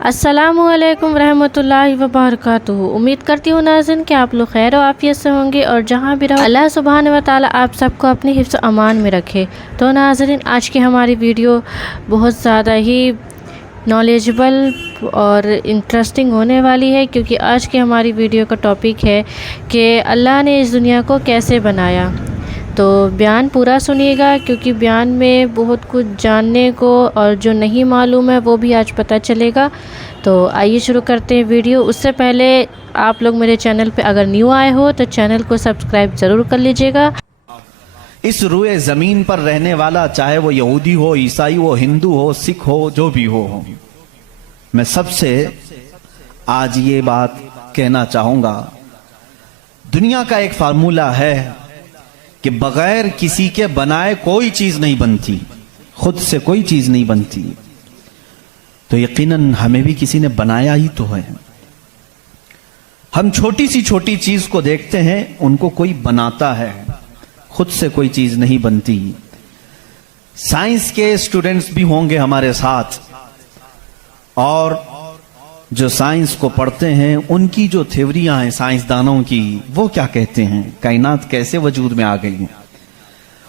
अस्सलामु अलैकुम रहमतुल्लाहि व बरकातुहू। उम्मीद करती हूँ नाज़रीन कि आप लोग खैर और आफियत से होंगे और जहाँ भी रहो अल्लाह सुब्हान व तआला आप सबको अपनी हिफ्ज़ अमान में रखे। तो नाज़रीन, आज की हमारी वीडियो बहुत ज़्यादा ही नॉलेजेबल और इंटरेस्टिंग होने वाली है, क्योंकि आज की हमारी वीडियो का टॉपिक है कि अल्लाह ने इस दुनिया को कैसे बनाया। तो बयान पूरा सुनिएगा, क्योंकि बयान में बहुत कुछ जानने को और जो नहीं मालूम है वो भी आज पता चलेगा। तो आइए शुरू करते हैं वीडियो। उससे पहले आप लोग मेरे चैनल पे अगर न्यू आए हो तो चैनल को सब्सक्राइब ज़रूर कर लीजिएगा। इस रुए जमीन पर रहने वाला, चाहे वो यहूदी हो, ईसाई हो, हिंदू हो, सिख हो, जो भी हो, मैं सबसे आज ये बात कहना चाहूंगा। दुनिया का एक फार्मूला है कि बगैर किसी के बनाए कोई चीज नहीं बनती, खुद से कोई चीज नहीं बनती। तो यकीनन हमें भी किसी ने बनाया ही तो है। हम छोटी सी छोटी चीज को देखते हैं, उनको कोई बनाता है, खुद से कोई चीज नहीं बनती। साइंस के स्टूडेंट्स भी होंगे हमारे साथ, और जो साइंस को पढ़ते हैं उनकी जो थ्योरियां हैं साइंसदानों की, वो क्या कहते हैं, कायनात कैसे वजूद में आ गई।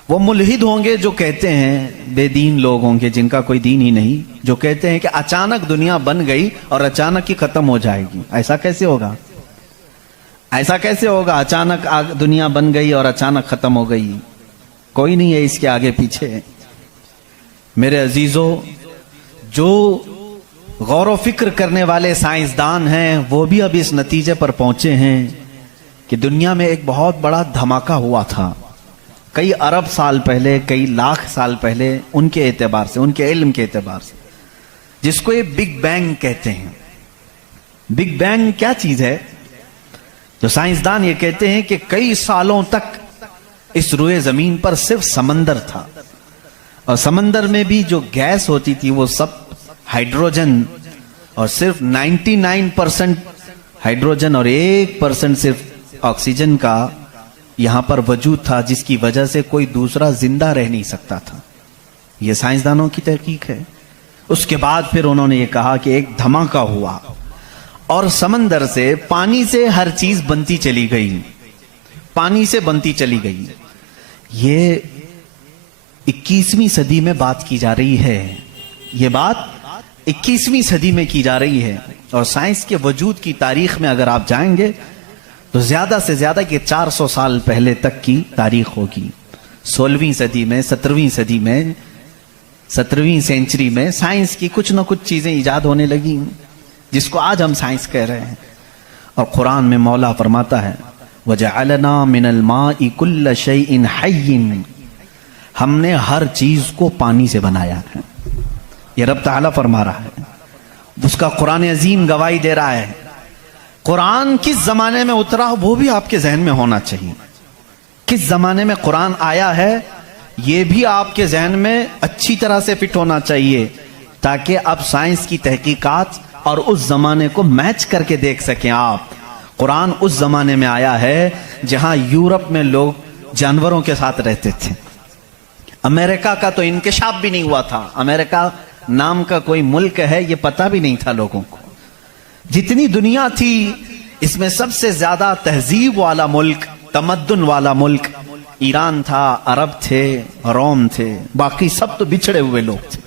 वो मुल्हिद होंगे जो कहते हैं, बेदीन लोग होंगे जिनका कोई दीन ही नहीं, जो कहते हैं कि अचानक दुनिया बन गई और अचानक ही खत्म हो जाएगी। ऐसा कैसे होगा? ऐसा कैसे होगा? अचानक दुनिया बन गई और अचानक खत्म हो गई। कोई नहीं है इसके आगे पीछे। मेरे अजीजों, जो गौर व फिक्र करने वाले साइंसदान हैं वो भी अब इस नतीजे पर पहुंचे हैं कि दुनिया में एक बहुत बड़ा धमाका हुआ था कई अरब साल पहले, कई लाख साल पहले, उनके एतबार से, उनके इल्म के एतबार से, जिसको ये बिग बैंग कहते हैं। बिग बैंग क्या चीज है? जो साइंसदान ये कहते हैं कि कई सालों तक इस रुए जमीन पर सिर्फ समंदर था, और समंदर में भी जो गैस होती थी वो सब हाइड्रोजन, और सिर्फ 99% हाइड्रोजन और 1% सिर्फ ऑक्सीजन का यहां पर वजूद था, जिसकी वजह से कोई दूसरा जिंदा रह नहीं सकता था। यह साइंसदानों की तहकीक है। उसके बाद फिर उन्होंने ये कहा कि एक धमाका हुआ और समंदर से, पानी से हर चीज बनती चली गई, पानी से बनती चली गई। ये 21वीं सदी में बात की जा रही है। ये बात 21वीं सदी में की जा रही है, और साइंस के वजूद की तारीख में अगर आप जाएंगे तो ज्यादा से ज्यादा कि 400 साल पहले तक की तारीख होगी। 16वीं सदी में, 17वीं सदी में, 17वीं सेंचुरी में साइंस की कुछ न कुछ चीजें इजाद होने लगी, जिसको आज हम साइंस कह रहे हैं। और कुरान में मौला फरमाता है, वजअलना मिनल माइ कुल्ल शैइन हय्यिन, हमने हर चीज को पानी से बनाया है। ये रब ताला फरमा रहा है, उसका कुरान अजीम गवाही दे रहा है। कुरान किस जमाने में उतरा वो भी आपके जहन में होना चाहिए। किस जमाने में कुरान आया है ये भी आपके जहन में अच्छी तरह से फिट होना चाहिए, ताकि अब साइंस की तहकीकात और उस जमाने को मैच करके देख सकें आप। कुरान उस जमाने में आया है जहां यूरोप में लोग जानवरों के साथ रहते थे। अमेरिका का तो इंकशाफ भी नहीं हुआ था। अमेरिका नाम का कोई मुल्क है ये पता भी नहीं था लोगों को। जितनी दुनिया थी इसमें सबसे ज्यादा तहजीब वाला मुल्क, तमद्दुन वाला मुल्क ईरान था, अरब थे, रोम थे। बाकी सब तो बिछड़े हुए लोग थे।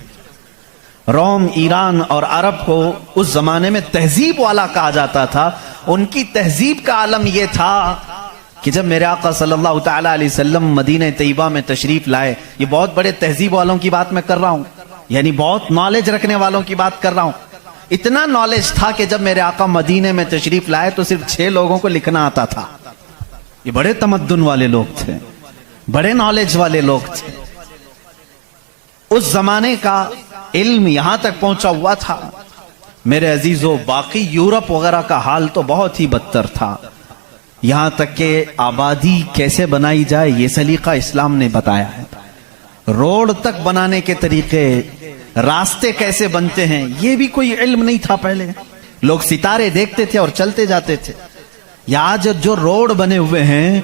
रोम, ईरान और अरब को उस जमाने में तहजीब वाला कहा जाता था। उनकी तहजीब का आलम यह था कि जब मेरे आका सल्लल्लाहु तआला अलैहि वसल्लम मदीना तैयबा में तशरीफ लाए, ये बहुत बड़े तहजीब वालों की बात मैं कर रहा हूं, यानी बहुत नॉलेज रखने वालों की बात कर रहा हूं। इतना नॉलेज था कि जब मेरे आका मदीने में तशरीफ लाए तो सिर्फ 6 लोगों को लिखना आता था। ये बड़े तमद्दुन वाले लोग थे, बड़े नॉलेज वाले लोग थे। उस जमाने का इल्म यहां तक पहुंचा हुआ था। मेरे अजीजों, बाकी यूरोप वगैरह का हाल तो बहुत ही बदतर था। यहां तक कि आबादी कैसे बनाई जाए ये सलीका इस्लाम ने बताया है। रोड तक बनाने के तरीके, रास्ते कैसे बनते हैं, ये भी कोई इल्म नहीं था पहले। लोग सितारे देखते थे और चलते जाते थे। या आज जो रोड बने हुए हैं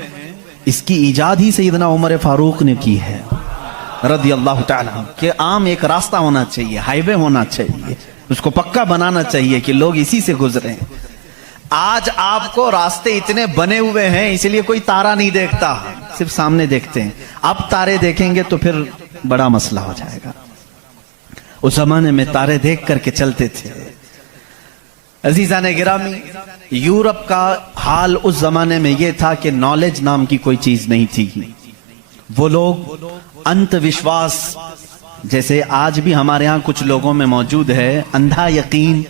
इसकी इजाद ही सैयदना उमर फारूक ने की है रदी अल्लाह ताला। कि आम एक रास्ता होना चाहिए, हाईवे होना चाहिए, اس کو پکا بنانا چاہیے کہ لوگ اسی سے گزریں. آج آپ کو راستے اتنے بنے ہوئے ہیں اس لیے کوئی تارا نہیں دیکھتا, صرف سامنے دیکھتے ہیں. اب تارے دیکھیں گے تو پھر بڑا مسئلہ ہو جائے گا. اس زمانے میں تارے دیکھ کر کے چلتے تھے. عزیزان گرامی, یورپ کا حال اس زمانے میں یہ تھا کہ نالج نام کی کوئی چیز نہیں تھی. وہ لوگ انت وشواس, جیسے آج بھی ہمارے ہاں کچھ لوگوں میں موجود ہے, اندھا یقین,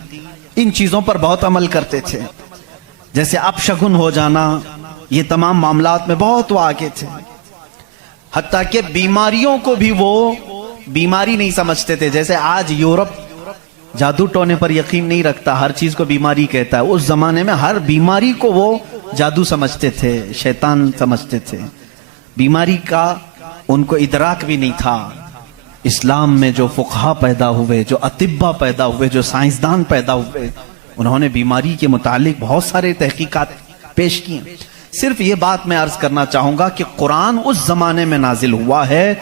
ان چیزوں پر بہت عمل کرتے تھے. جیسے اپشگن ہو جانا, یہ تمام معاملات میں بہت وہ آگے تھے. حتیٰ کہ بیماریوں کو بھی وہ بیماری نہیں سمجھتے تھے. جیسے آج یورپ جادو ٹونے پر یقین نہیں رکھتا, ہر چیز کو بیماری کہتا ہے. اس زمانے میں ہر بیماری کو وہ جادو سمجھتے تھے, شیطان سمجھتے تھے. بیماری کا ان کو ادراک بھی نہیں تھا. اسلام میں جو فقہا پیدا ہوئے, جو اطباء پیدا ہوئے, جو سائنسدان پیدا ہوئے, انہوں نے بیماری کے متعلق بہت سارے تحقیقات پیش کی. صرف یہ بات میں عرض کرنا چاہوں گا کہ قرآن اس زمانے میں نازل ہوا ہے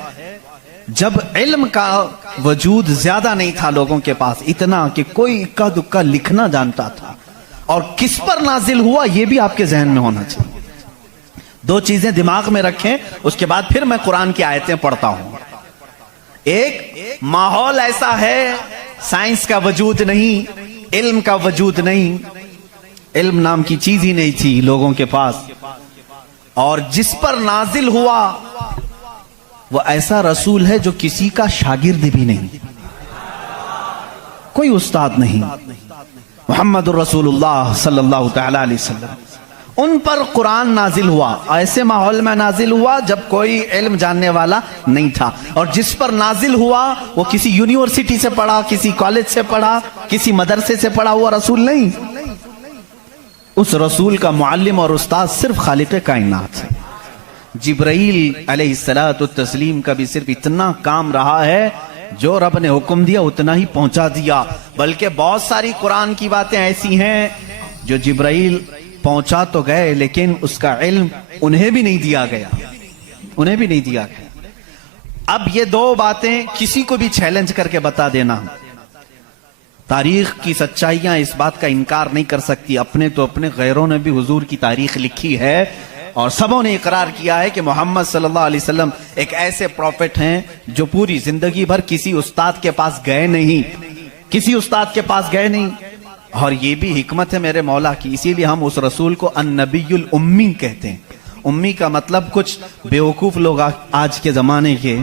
جب علم کا وجود زیادہ نہیں تھا لوگوں کے پاس, اتنا کہ کوئی اکا دکا لکھنا جانتا تھا. اور کس پر نازل ہوا یہ بھی آپ کے ذہن میں ہونا چاہیے. دو چیزیں دماغ میں رکھیں, اس کے بعد پھر میں قرآن کی آیتیں پڑھتا ہوں. ایک ماحول ایسا ہے, سائنس کا وجود نہیں, علم کا وجود نہیں, علم نام کی چیز ہی نہیں تھی لوگوں کے پاس. اور جس پر نازل ہوا وہ ایسا رسول ہے جو کسی کا شاگرد بھی نہیں, کوئی استاد نہیں. محمد الرسول اللہ صلی اللہ تعالی علیہ وسلم, ان پر قرآن نازل ہوا. ایسے ماحول میں نازل ہوا جب کوئی علم جاننے والا نہیں تھا. اور جس پر نازل ہوا وہ کسی یونیورسٹی سے پڑھا, کسی کالج سے پڑھا, کسی مدرسے سے پڑھا ہوا رسول نہیں. اس رسول کا معلم اور استاد صرف خالق کائنات ہے. جبرائیل علیہ السلام کا بھی صرف اتنا کام رہا ہے, جو رب نے حکم دیا اتنا ہی پہنچا دیا. بلکہ بہت ساری قرآن کی باتیں ایسی ہیں جو جبرائیل پہنچا تو گئے لیکن اس کا علم انہیں بھی نہیں دیا گیا, انہیں بھی نہیں دیا گیا. اب یہ دو باتیں کسی کو بھی چیلنج کر کے بتا دینا, تاریخ کی سچائیاں اس بات کا انکار نہیں کر سکتی. اپنے تو اپنے, غیروں نے بھی حضور کی تاریخ لکھی ہے اور سبوں نے اقرار کیا ہے کہ محمد صلی اللہ علیہ وسلم ایک ایسے پروفٹ ہیں جو پوری زندگی بھر کسی استاد کے پاس گئے نہیں, کسی استاد کے پاس گئے نہیں. اور یہ بھی حکمت ہے میرے مولا کی, اسی لیے ہم اس رسول کو النبی الامی کہتے ہیں. امی کا مطلب کچھ بیوقوف لوگ آج کے زمانے کے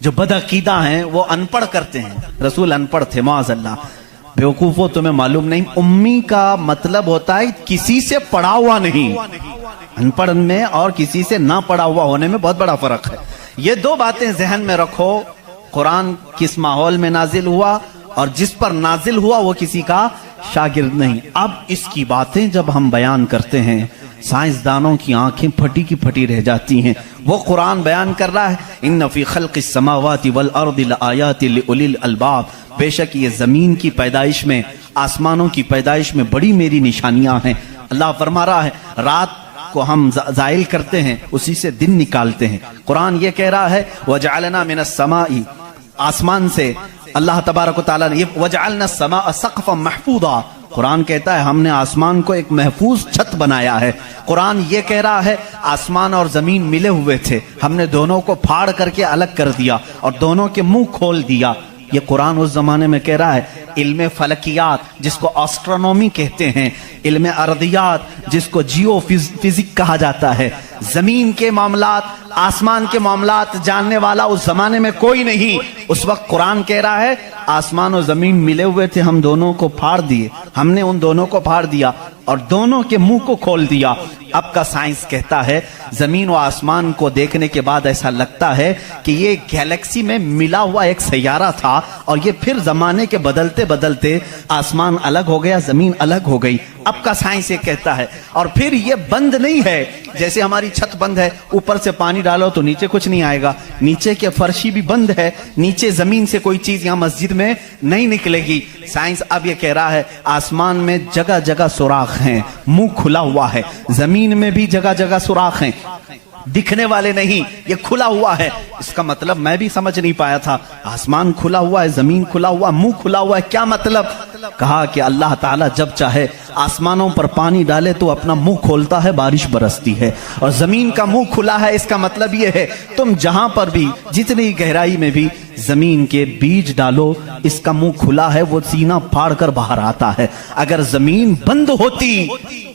جو بدعقیدہ ہیں وہ ان پڑھ کرتے ہیں. رسول ان پڑھ تھے معاذ اللہ. بیوقوف ہو تمہیں معلوم نہیں, امی کا مطلب ہوتا ہے کسی سے پڑھا ہوا نہیں. ان پڑھ میں اور کسی سے نہ پڑھا ہوا ہونے میں بہت بڑا فرق ہے. یہ دو باتیں ذہن میں رکھو. قرآن کس ماحول میں نازل ہوا اور جس پر نازل ہوا وہ کسی کا شاگرد نہیں. اب اس کی باتیں جب ہم بیان کرتے ہیں سائنسدانوں کی آنکھیں پھٹی کی پھٹی رہ جاتی ہیں. وہ قرآن بیان کر رہا ہے ان فی خلق السماوات والارض لآیات لأولی الالباب, بے شک یہ زمین کی پیدائش میں, آسمانوں کی پیدائش میں بڑی میری نشانیاں ہیں. اللہ فرما رہا ہے رات کو ہم زائل کرتے ہیں, اسی سے دن نکالتے ہیں. قرآن یہ کہہ رہا ہے وَجَعَلْنَا مِنَ السَّمَاءِ, آسمان سے اللہ تبارک و تعالیٰ نے وَجَعَلْنَا السَّمَاءَ سَقْفًا مَحْفُوظًا, قرآن کہتا ہے ہم نے آسمان کو ایک محفوظ چھت بنایا ہے. قرآن یہ کہہ رہا ہے آسمان اور زمین ملے ہوئے تھے, ہم نے دونوں کو پھاڑ کر کے الگ کر دیا اور دونوں کے منہ کھول دیا. یہ قرآن اس زمانے میں کہہ رہا ہے. علم فلکیات جس کو آسٹرونومی کہتے ہیں, علم ارضیات جس کو جیو فزک کہا جاتا ہے, زمین کے معاملات, آسمان کے معاملات جاننے والا اس زمانے میں کوئی نہیں. اس وقت قرآن کہہ رہا ہے آسمان و زمین ملے ہوئے تھے, ہم دونوں کو پھاڑ دیے, ہم نے ان دونوں کو پھاڑ دیا اور دونوں کے منہ کو کھول دیا. اب کا سائنس کہتا ہے زمین و آسمان کو دیکھنے کے بعد ایسا لگتا ہے کہ یہ گیلیکسی میں ملا ہوا ایک سیارہ تھا اور یہ پھر زمانے کے بدلتے بدلتے آسمان الگ ہو گیا, زمین الگ ہو گئی. اب کا سائنس یہ کہتا ہے. اور پھر یہ بند نہیں ہے, جیسے ہماری چھت بند ہے, اوپر سے پانی ڈالو تو نیچے کچھ نہیں آئے گا, نیچے کے فرشی بھی بند ہے, نیچے زمین سے کوئی چیز یہاں مسجد میں نہیں نکلے گی. سائنس اب یہ کہہ رہا ہے آسمان میں جگہ جگہ سوراخ ہیں, منہ کھلا ہوا ہے, زمین میں بھی جگہ جگہ سوراخ ہیں. दिखने वाले नहीं, ये खुला हुआ है। इसका मतलब मैं भी समझ नहीं पाया था, आसमान खुला हुआ है, जमीन खुला हुआ, मुंह खुला हुआ है, क्या मतलब? कहा कि अल्लाह ताला जब चाहे आसमानों पर पानी डाले तो अपना मुंह खोलता है, बारिश बरसती है, और जमीन का मुंह खुला है। इसका मतलब ये है तुम जहां पर भी, जितनी गहराई में भी जमीन के बीज डालो, इसका मुंह खुला है, वो सीना फाड़ कर बाहर आता है। अगर जमीन बंद होती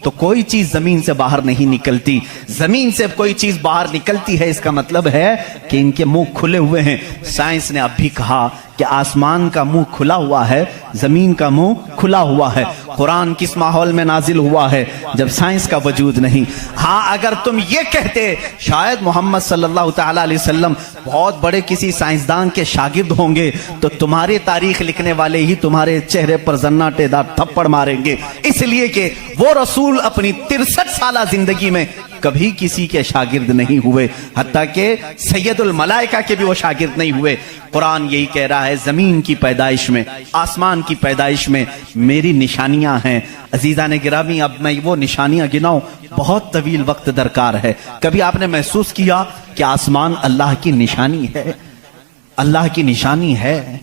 तो कोई चीज जमीन से बाहर नहीं निकलती, जमीन से कोई चीज बाहर निकलती है, इसका मतलब है कि इनके मुंह खुले हुए हैं। साइंस ने अब भी कहा कि आसमान का मुंह खुला हुआ है, जमीन का मुंह खुला हुआ है। कुरान किस माहौल में नाजिल हुआ है? जब साइंस का वजूद नहीं। हाँ, अगर तुम ये कहते शायद मोहम्मद सल्लल्लाहु तआला अलैहि वसल्लम बहुत बड़े किसी साइंसदान के शागिर्द होंगे, तो तुम्हारे तारीख लिखने वाले ही तुम्हारे चेहरे पर जन्नाटेदार थप्पड़ मारेंगे, इसलिए कि वो रसूल अपनी 63 साला जिंदगी में कभी किसी के शागिर्द नहीं हुए, हत्ता कि सैयदुल मलाइका के भी वो शागिर्द नहीं हुए। कुरान यही कह रहा है, जमीन की पैदाइश में, आसमान की पैदाइश में मेरी निशानियां हैं। अजीजान गिरामी, अब मैं वो निशानियां गिनाऊं, बहुत तवील वक्त दरकार है। कभी आपने महसूस किया कि आसमान अल्लाह की निशानी है? अल्लाह की निशानी है।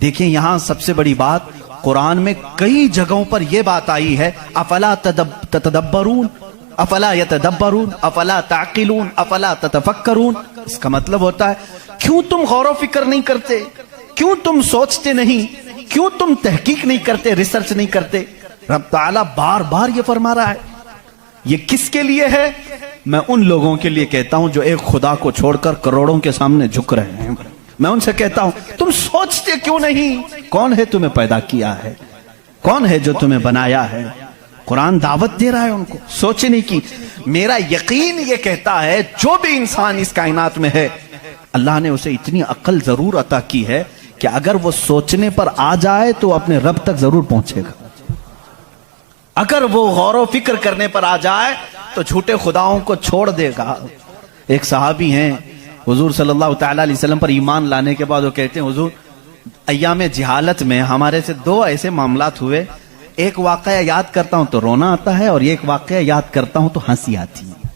देखिए, यहां सबसे बड़ी बात, कुरान में कई जगहों पर यह बात आई है, अफला तदब्बरून, अफला यतदब्बरून, अफला ताकिलून, अफला ततफक्करून। इसका मतलब होता है, क्यों तुम गौर व फिक्र नहीं करते, क्यों तुम सोचते नहीं, क्यों तुम तहकीक नहीं करते, रिसर्च नहीं करते? रब ताला बार बार ये फरमा रहा है। ये किसके लिए है? मैं उन लोगों के लिए कहता हूं जो एक खुदा को छोड़कर करोड़ों के सामने झुक रहे हैं। मैं उनसे कहता हूं, तुम सोचते क्यों नहीं? कौन है तुम्हें पैदा किया है? कौन है जो तुम्हें बनाया है? कुरान दावत दे रहा है उनको सोचने की। मेरा यकीन ये कहता है, जो भी इंसान इस कायनात में है, अल्लाह ने उसे इतनी अक्ल जरूर अता की है कि अगर वो सोचने पर आ जाए तो अपने रब तक जरूर पहुंचेगा। अगर वो गौर व फिक्र करने पर आ जाए तो झूठे खुदाओं को छोड़ देगा। एक सहाबी हैं, हुजूर सल्लल्लाहु तआला अलैहि वसल्लम पर ईमान लाने के बाद वो कहते हैं, हुजूर अय्याम जिहालत में हमारे से दो ऐसे मामलात हुए, एक वाकया याद करता हूं तो रोना आता है, और एक वाकया याद करता हूं तो हंसी आती है।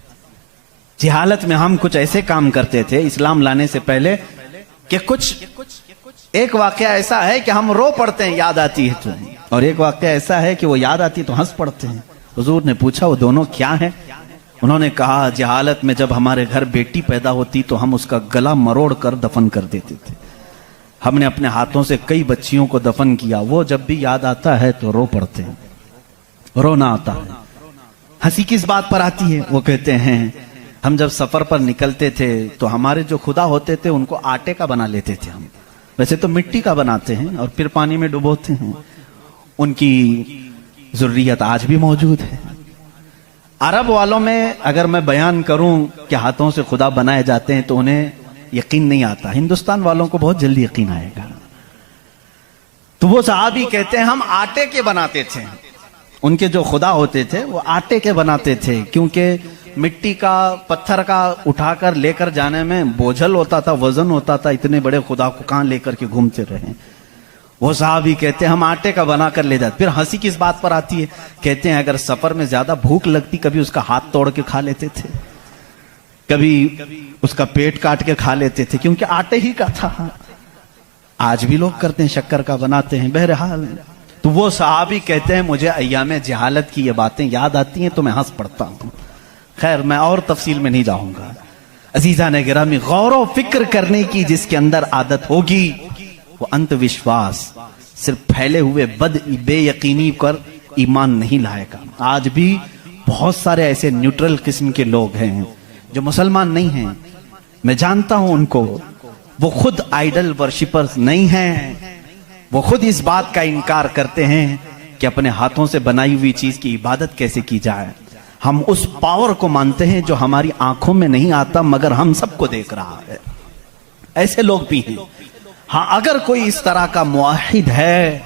जिहालत में हम कुछ ऐसे काम करते थे इस्लाम लाने से पहले कि कुछ, एक वाकया ऐसा है कि हम रो पड़ते हैं याद आती है तो, और एक वाकया ऐसा है कि वो याद आती है तो हंस पड़ते हैं। हुजूर ने पूछा, वो दोनों क्या है? उन्होंने कहा, जिहालत में जब हमारे घर बेटी पैदा होती तो हम उसका गला मरोड़ कर दफन कर देते थे। हमने अपने हाथों से कई बच्चियों को दफन किया, वो जब भी याद आता है तो रो पड़ते हैं, रोना आता है। हंसी किस बात पर आती है? वो कहते हैं, हम जब सफर पर निकलते थे तो हमारे जो खुदा होते थे उनको आटे का बना लेते थे हम, वैसे तो मिट्टी का बनाते हैं और फिर पानी में डुबोते हैं। उनकी ज़ुर्रियत आज भी मौजूद है। अरब वालों में अगर मैं बयान करूं कि हाथों से खुदा बनाए जाते हैं तो उन्हें यकीन नहीं आता, हिंदुस्तान वालों को बहुत जल्दी यकीन आएगा। तो वो सहाबी कहते हैं, हम आटे के बनाते थे, उनके जो खुदा होते थे वो आटे के बनाते थे, क्योंकि मिट्टी का, पत्थर का उठाकर लेकर जाने में बोझल होता था, वजन होता था, इतने बड़े खुदा को कहां लेकर के घूमते रहे। वो साहब ही कहते हैं, हम आटे का बना कर ले जाते। फिर हंसी किस बात पर आती है? कहते हैं, अगर सफर में ज्यादा भूख लगती, कभी उसका हाथ तोड़ के खा लेते थे, कभी उसका पेट काट के खा लेते थे, क्योंकि आटे ही का था। आज भी लोग करते हैं, शक्कर का बनाते हैं। बहरहाल, तो वो सहाबी कहते हैं, मुझे अय्याम जहालत की ये बातें याद आती हैं तो मैं हंस पड़ता हूं। खैर, मैं और तफसील में नहीं जाऊंगा। अजीजा ने गिरामी, गौर व फिक्र करने की जिसके अंदर आदत होगी, वो अंधविश्वास, सिर्फ फैले हुए बेयकीनी पर ईमान नहीं लाएगा। आज भी बहुत सारे ऐसे न्यूट्रल किस्म के लोग हैं जो मुसलमान नहीं हैं, मैं जानता हूं उनको। वो खुद आइडल वर्शिपर्स नहीं हैं, वो खुद इस बात का इनकार करते हैं कि अपने हाथों से बनाई हुई चीज की इबादत कैसे की जाए। हम उस पावर को मानते हैं जो हमारी आंखों में नहीं आता मगर हम सबको देख रहा है। ऐसे लोग भी हैं। हाँ, अगर कोई इस तरह का मुआहिद है,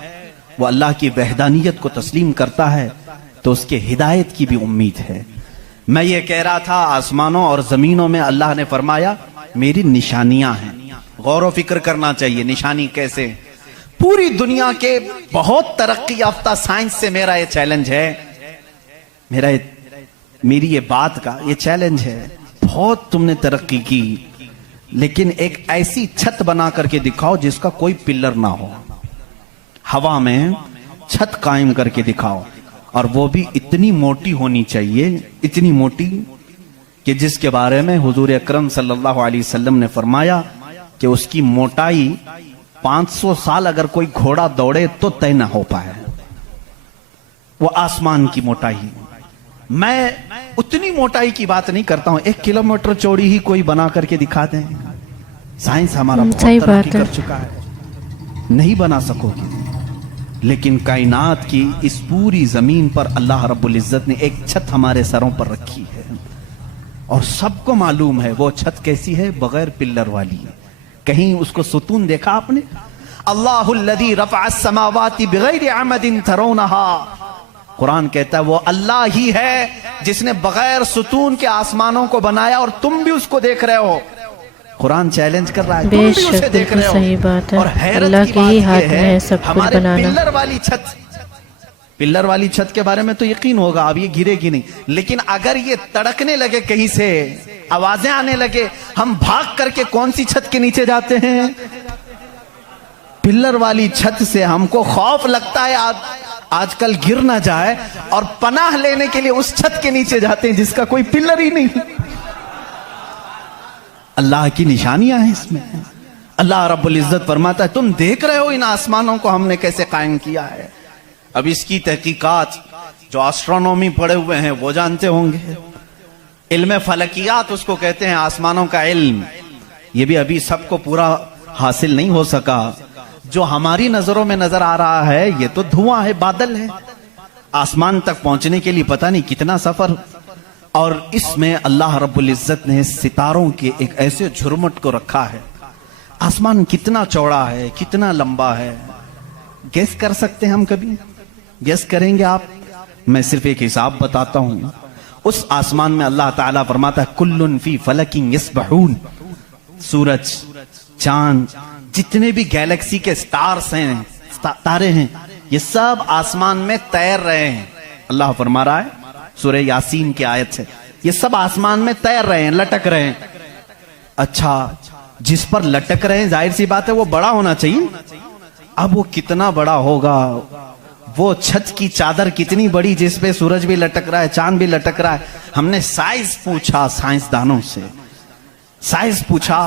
वो अल्लाह की वहदानियत को तस्लीम करता है, तो उसके हिदायत की भी उम्मीद है। मैं ये कह रहा था, आसमानों और जमीनों में अल्लाह ने फरमाया मेरी निशानियां हैं, गौर व फिक्र करना चाहिए। निशानी कैसे? पूरी दुनिया के बहुत तरक्की याफ्ता साइंस से मेरा ये चैलेंज है, मेरी ये बात का ये चैलेंज है, बहुत तुमने तरक्की की, लेकिन एक ऐसी छत बना करके दिखाओ जिसका कोई पिलर ना हो, हवा में छत कायम करके दिखाओ, और वो भी इतनी मोटी होनी चाहिए, इतनी मोटी कि जिसके बारे में हुजूर अकरम सल्लल्लाहु अलैहि वसल्लम ने फरमाया कि उसकी मोटाई 500 साल अगर कोई घोड़ा दौड़े तो तय ना हो पाए, वो आसमान की मोटाई। मैं उतनी मोटाई की बात नहीं करता हूं, 1 किलोमीटर चौड़ी ही कोई बना करके दिखा दें, साइंस हमारा बहुत तरक्की कर चुका है, नहीं बना सकोगे। लेकिन कायनात की इस पूरी जमीन पर अल्लाह रब्बुल इज्जत ने एक छत हमारे सरों पर रखी है, और सबको मालूम है वो छत कैसी है, बगैर पिल्लर वाली। कहीं उसको सुतून देखा आपने? अल्लाहुल्लज़ी रफ़अस समावाति बिगैरि अमदिन तरौनहा, कुरान कहता है वो अल्लाह ही है जिसने बगैर सुतून के आसमानों को बनाया, और तुम भी उसको देख रहे हो। कुरान चैलेंज कर रहा है, तुम भी उसे देख रहे हो। सही बात है, और हैरत अल्लाह की के ही बात हाथ यह में है सब कुछ बनाना। पिल्लर वाली छत के बारे में तो यकीन होगा, अब ये गिरेगी नहीं, लेकिन अगर ये तड़कने लगे, कहीं से आवाजें आने लगे, हम भाग करके कौन सी छत के नीचे जाते हैं? पिल्लर वाली छत से हमको खौफ लगता है आजकल गिर ना जाए, और पनाह लेने के लिए उस छत के नीचे जाते हैं जिसका कोई पिल्लर ही नहीं। अल्लाह की निशानियां हैं इसमें। अल्लाह रब्बुल इज्जत फरमाता है तुम देख रहे हो इन आसमानों को हमने कैसे कायम किया है। अब इसकी तहकीकात जो एस्ट्रोनॉमी पढ़े हुए हैं वो जानते होंगे, इल्म फलकियात उसको कहते हैं, आसमानों का इल्म। ये भी अभी सबको पूरा हासिल नहीं हो सका। जो हमारी नजरों में नजर आ रहा है ये तो धुआं है, बादल है। आसमान तक पहुंचने के लिए पता नहीं कितना सफर, और इसमें अल्लाह रब्बुल इज्जत ने सितारों के एक ऐसे झुरमुट को रखा है। आसमान कितना चौड़ा है, कितना लंबा है, गेस कर सकते हैं हम? कभी गेस करेंगे आप? मैं सिर्फ एक हिसाब बताता हूं। उस आसमान में अल्लाह ताला फरमाता है कुल्लुन फी फलकिन यस्बहून, सूरज, चांद, जितने भी गैलेक्सी के स्टार्स हैं, तारे हैं, ये सब आसमान में तैर रहे हैं। अल्लाह फरमा रहा है सूरह यासीन की आयत से, ये सब आसमान में तैर रहे हैं, लटक रहे हैं। अच्छा, जिस पर लटक रहे हैं जाहिर सी बात है वो बड़ा होना चाहिए। अब वो कितना बड़ा होगा? वो छत की चादर कितनी बड़ी जिस पे सूरज भी लटक रहा है, चांद भी लटक रहा है। हमने साइज पूछा साइंसदानों से, साइज पूछा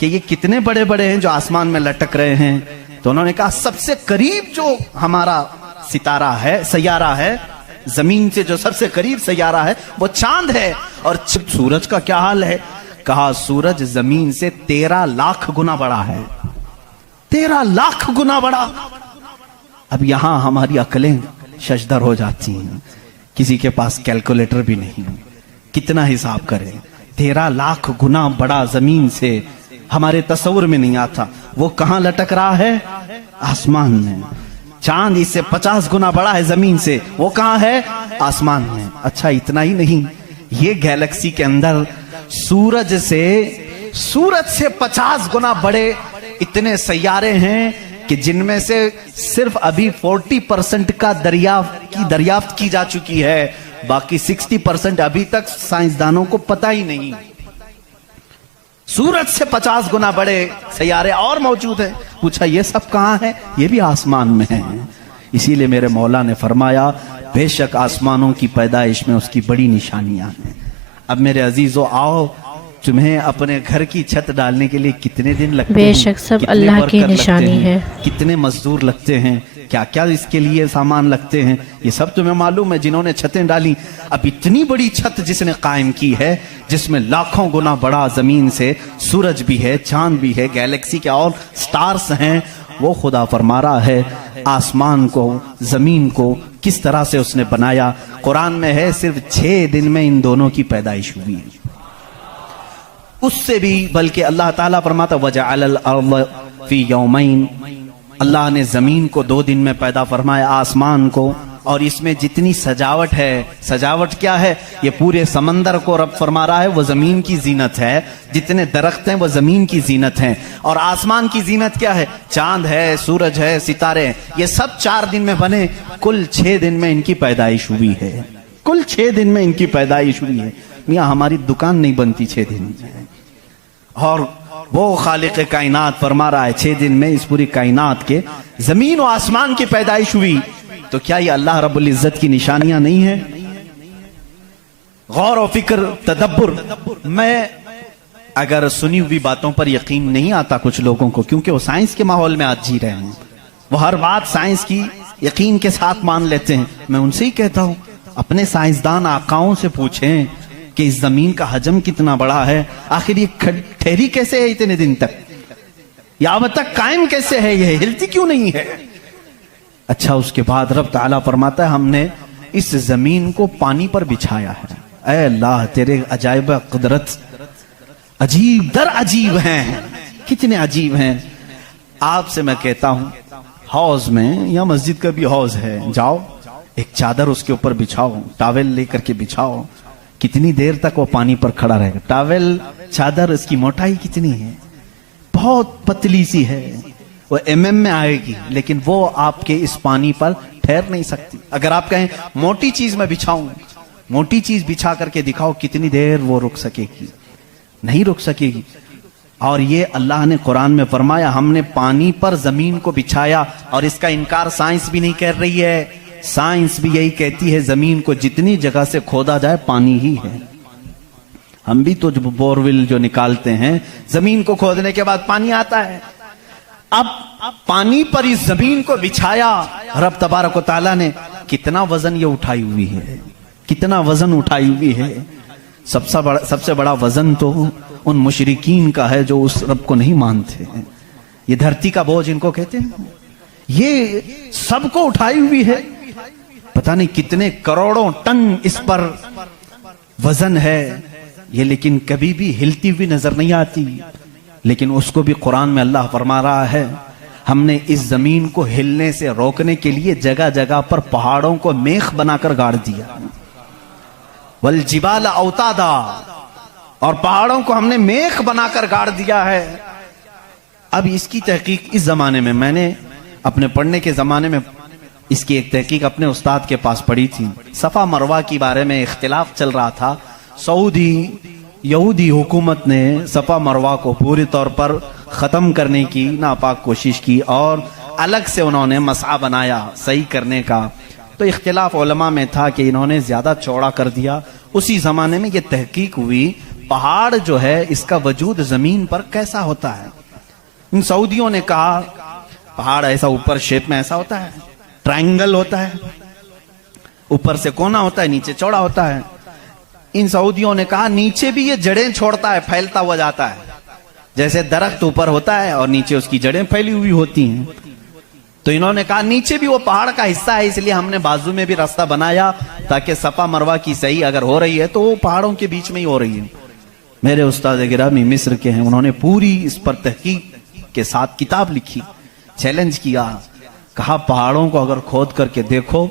कि ये कितने बड़े बड़े हैं जो आसमान में लटक रहे हैं, तो उन्होंने कहा सबसे करीब जो हमारा सितारा है, सैयारा है, जमीन से जो सबसे करीब सैयारा है वो चांद है। और सूरज का क्या हाल है? कहा सूरज जमीन से 13 लाख गुना बड़ा है, 13 लाख गुना बड़ा। अब यहां हमारी अकलें शशदर हो जाती हैं, किसी के पास कैलकुलेटर भी नहीं, कितना हिसाब करें? 13 लाख गुना बड़ा जमीन से, हमारे तस्वुर में नहीं आता। वो कहां लटक रहा है? आसमान में। चांद इससे 50 गुना बड़ा है जमीन से, वो कहां है? आसमान में। अच्छा, इतना ही नहीं, ये गैलेक्सी के अंदर सूरज से 50 गुना बड़े इतने सैयारे हैं कि जिनमें से सिर्फ अभी 40% का दरियाफ्त की जा चुकी है, बाकी 60% अभी तक साइंसदानों को पता ही नहीं। सूरज से 50 गुना बड़े सैयारे और मौजूद हैं। पूछा ये सब कहां है? ये भी आसमान में है। इसीलिए मेरे मौला ने फरमाया बेशक आसमानों की पैदाइश में उसकी बड़ी निशानियां हैं। अब मेरे अजीजों, आओ, तुम्हें अपने घर की छत डालने के लिए कितने दिन लगते हैं? बेशक सब अल्लाह की निशानी है। कितने मजदूर लगते हैं, क्या क्या इसके लिए सामान लगते हैं, ये सब तुम्हें मालूम है जिन्होंने छतें डाली। अब इतनी बड़ी छत जिसने कायम की है, जिसमें लाखों गुना बड़ा जमीन से सूरज भी है, चांद भी है, गैलेक्सी के और स्टार्स हैं, वो खुदा फरमा रहा है आसमान को, जमीन को किस तरह से उसने बनाया। कुरान में है सिर्फ 6 दिन में इन दोनों की पैदाइश हुई है। उससे भी बल्कि अल्लाह ताला फरमाता वजअलल अर्द फी यौमैन, अल्लाह ने जमीन को 2 दिन में पैदा फरमाया, आसमान को। और इसमें जितनी सजावट है, सजावट क्या है? ये पूरे समंदर को रब फरमा रहा है वो जमीन की जीनत है, जितने दरख्त हैं वो जमीन की जीनत हैं। और आसमान की जीनत क्या है? चांद है, सूरज है, सितारे हैं। ये सब 4 दिन में बने, कुल 6 दिन में इनकी पैदाइश हुई है। कुल 6 दिन में इनकी पैदाइश हुई है। میاں ہماری دکان نہیں بنتی 6 دن میں، اور وہ خالق کائنات فرما رہا ہے 6 دن میں اس پوری کائنات کے زمین و آسمان کی پیدائش ہوئی، تو کیا یہ اللہ رب العزت کی نشانیاں نہیں ہیں؟ غور و فکر، تدبر. میں اگر سنی ہوئی باتوں پر یقین نہیں آتا کچھ لوگوں کو، کیونکہ وہ سائنس کے ماحول میں آج جی رہے ہیں، وہ ہر بات سائنس کی یقین کے ساتھ مان لیتے ہیں. میں ان سے ہی کہتا ہوں اپنے سائنسدان آقاؤں سے پوچھیں کہ اس زمین کا حجم کتنا بڑا ہے، آخر یہ ٹھہری کیسے ہے اتنے دن تک، یا اب تک قائم کیسے ہے، یہ ہلتی کیوں نہیں ہے؟ اچھا، اس کے بعد رب تعالیٰ فرماتا ہے ہم نے اس زمین کو پانی پر بچھایا ہے. اے اللہ تیرے عجائب قدرت عجیب در عجیب ہیں، کتنے عجیب ہیں. آپ سے میں کہتا ہوں حوض میں یا مسجد کا بھی حوض ہے، جاؤ ایک چادر اس کے اوپر بچھاؤ، ٹاول لے کر کے بچھاؤ، کتنی دیر تک وہ پانی پر کھڑا رہے گا. ٹاول چادر اس کی موٹائی کتنی ہے، بہت پتلی سی ہے، وہ میں آئے گی، لیکن وہ آپ کے اس پانی پر ٹھہر نہیں سکتی. اگر آپ کہیں موٹی چیز میں بچھاؤں، موٹی چیز بچھا کر کے دکھاؤ کتنی دیر وہ رک سکے گی، نہیں رک سکے گی. اور یہ اللہ نے قرآن میں فرمایا ہم نے پانی پر زمین کو بچھایا، اور اس کا انکار سائنس بھی نہیں کر رہی ہے. سائنس بھی یہی کہتی ہے زمین کو جتنی جگہ سے کھودا جائے پانی ہی ہے. ہم بھی تو بورول جو نکالتے ہیں زمین کو کھودنے کے بعد پانی آتا ہے. اب پانی پر اس زمین کو بچھایا رب تبارک و تعالیٰ نے. کتنا وزن یہ اٹھائی ہوئی ہے، کتنا وزن اٹھائی ہوئی ہے. سب سے بڑا وزن تو ان مشرکین کا ہے جو اس رب کو نہیں مانتے ہیں. یہ دھرتی کا بوجھ ان کو کہتے ہیں، یہ سب کو اٹھائی ہوئی ہے. پتہ نہیں کتنے کروڑوں ٹن اس پر وزن ہے یہ، لیکن کبھی بھی ہلتی ہوئی نظر نہیں آتی. لیکن اس کو بھی قرآن میں اللہ فرما رہا ہے ہم نے اس زمین کو ہلنے سے روکنے کے لیے جگہ جگہ پر پہاڑوں کو میخ بنا کر گاڑ دیا. والجبال اوتادا، اور پہاڑوں کو ہم نے میخ بنا کر گاڑ دیا ہے. اب اس کی تحقیق اس زمانے میں نے اپنے پڑھنے کے زمانے میں اس کی ایک تحقیق اپنے استاد کے پاس پڑھی تھی. صفا مروہ کی بارے میں اختلاف چل رہا تھا. سعودی یہودی حکومت نے صفا مروہ کو پوری طور پر ختم کرنے کی ناپاک کوشش کی، اور الگ سے انہوں نے مسعی بنایا صحیح کرنے کا. تو اختلاف علماء میں تھا کہ انہوں نے زیادہ چوڑا کر دیا. اسی زمانے میں یہ تحقیق ہوئی پہاڑ جو ہے اس کا وجود زمین پر کیسا ہوتا ہے. ان سعودیوں نے کہا پہاڑ ایسا اوپر شیپ میں ایسا ہوتا ہے، ٹرائنگل ہوتا ہے، اوپر سے کونا ہوتا ہے، نیچے چوڑا ہوتا ہے. ان سعودیوں نے کہا نیچے بھی یہ جڑیں چھوڑتا ہے، پھیلتا ہوا جاتا ہے، جیسے درخت اوپر ہوتا ہے اور نیچے اس کی جڑیں پھیلی ہوئی ہوتی ہیں. تو انہوں نے کہا نیچے بھی وہ پہاڑ کا حصہ ہے، اس لیے ہم نے بازو میں بھی راستہ بنایا تاکہ صفا مروہ کی صحیح اگر ہو رہی ہے تو وہ پہاڑوں کے بیچ میں ہی ہو رہی ہے. میرے استاد گرامی مصر کے ہیں، انہوں نے پوری اس پر تحقیق کے ساتھ کتاب لکھی، چیلنج کیا، کہا پہاڑوں کو اگر کھود کر کے دیکھو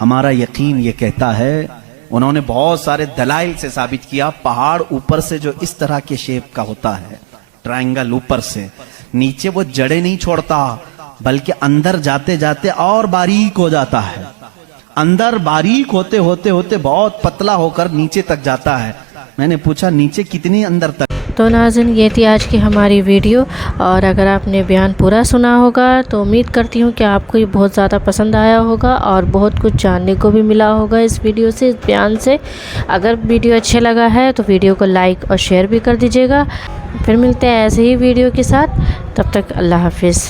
ہمارا یقین یہ کہتا ہے. انہوں نے بہت سارے دلائل سے ثابت کیا پہاڑ اوپر سے جو اس طرح کے شیپ کا ہوتا ہے، ٹرائنگل اوپر سے، نیچے وہ جڑیں نہیں چھوڑتا بلکہ اندر جاتے جاتے اور باریک ہو جاتا ہے، اندر باریک ہوتے ہوتے ہوتے بہت پتلا ہو کر نیچے تک جاتا ہے. میں نے پوچھا نیچے کتنی اندر تک؟ تو ناظرین یہ تھی آج کی ہماری ویڈیو، اور اگر آپ نے بیان پورا سنا ہوگا تو امید کرتی ہوں کہ آپ کو یہ بہت زیادہ پسند آیا ہوگا اور بہت کچھ جاننے کو بھی ملا ہوگا اس ویڈیو سے، اس بیان سے. اگر ویڈیو اچھا لگا ہے تو ویڈیو کو لائک اور شیئر بھی کر دیجیے گا. پھر ملتے ہیں ایسے ہی ویڈیو کے ساتھ، تب تک اللہ حافظ.